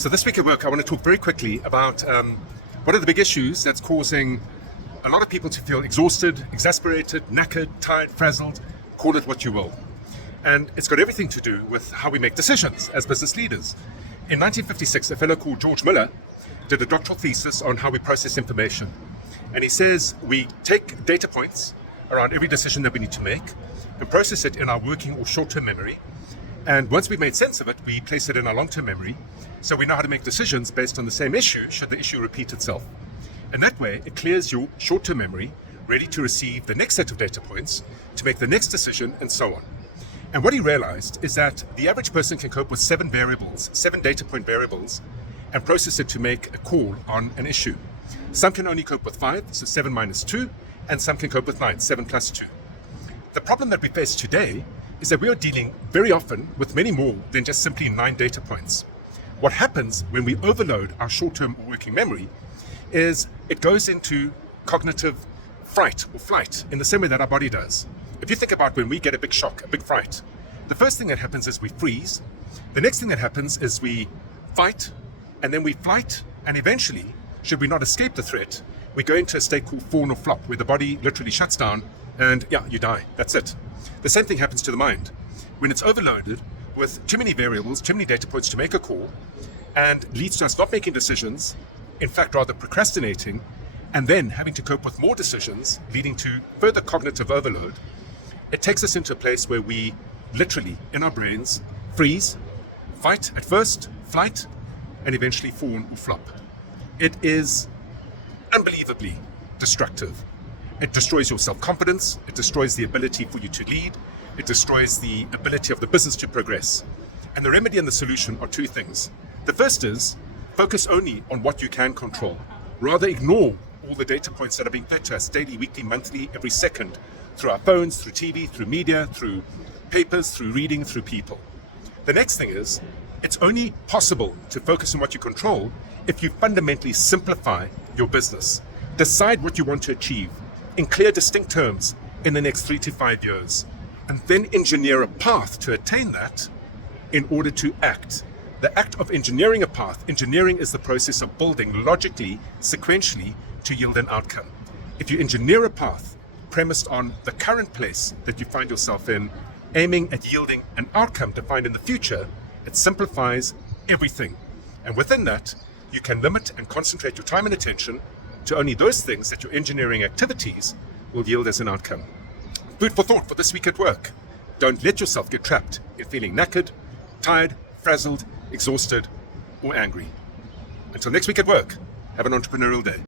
So this week at work, I want to talk very quickly about what are the big issues that's causing a lot of people to feel exhausted, exasperated, knackered, tired, frazzled, call it what you will. And it's got everything to do with how we make decisions as business leaders. In 1956, a fellow called George Miller did a doctoral thesis on how we process information. And he says we take data points around every decision that we need to make and process it in our working or short-term memory. And once we've made sense of it, we place it in our long-term memory, so we know how to make decisions based on the same issue should the issue repeat itself. And that way, it clears your short-term memory, ready to receive the next set of data points, to make the next decision, and so on. And what he realized is that the average person can cope with 7 data point variables, and process it to make a call on an issue. Some can only cope with 5, so 7 minus 2, and some can cope with 9, 7 plus 2. The problem that we face today is that we are dealing very often with many more than just simply 9 data points. What happens when we overload our short-term working memory is it goes into cognitive fright or flight in the same way that our body does. If you think about when we get a big shock, a big fright, the first thing that happens is we freeze. The next thing that happens is we fight, and then we flight, and eventually, should we not escape the threat, we go into a state called fawn or flop, where the body literally shuts down and you die. That's it. The same thing happens to the mind. When it's overloaded with too many variables, too many data points to make a call, and leads to us not making decisions, in fact rather procrastinating, and then having to cope with more decisions, leading to further cognitive overload, it takes us into a place where we literally, in our brains, freeze, fight at first, flight, and eventually fawn or flop. It is unbelievably destructive. It destroys your self-confidence, it destroys the ability for you to lead, it destroys the ability of the business to progress. And the remedy and the solution are 2 things. The first is focus only on what you can control. Rather ignore all the data points that are being fed to us daily, weekly, monthly, every second, through our phones, through TV, through media, through papers, through reading, through people. The next thing is, it's only possible to focus on what you control if you fundamentally simplify your business. Decide what you want to achieve in clear, distinct terms in the next 3 to 5 years, and then engineer a path to attain that in order to act. The act of engineering a path, engineering is the process of building logically, sequentially to yield an outcome. If you engineer a path premised on the current place that you find yourself in, aiming at yielding an outcome defined in the future, it simplifies everything. And within that, you can limit and concentrate your time and attention to only those things that your engineering activities will yield as an outcome. Food for thought for this week at work. Don't let yourself get trapped in feeling knackered, tired, frazzled, exhausted, or angry. Until next week at work, have an entrepreneurial day.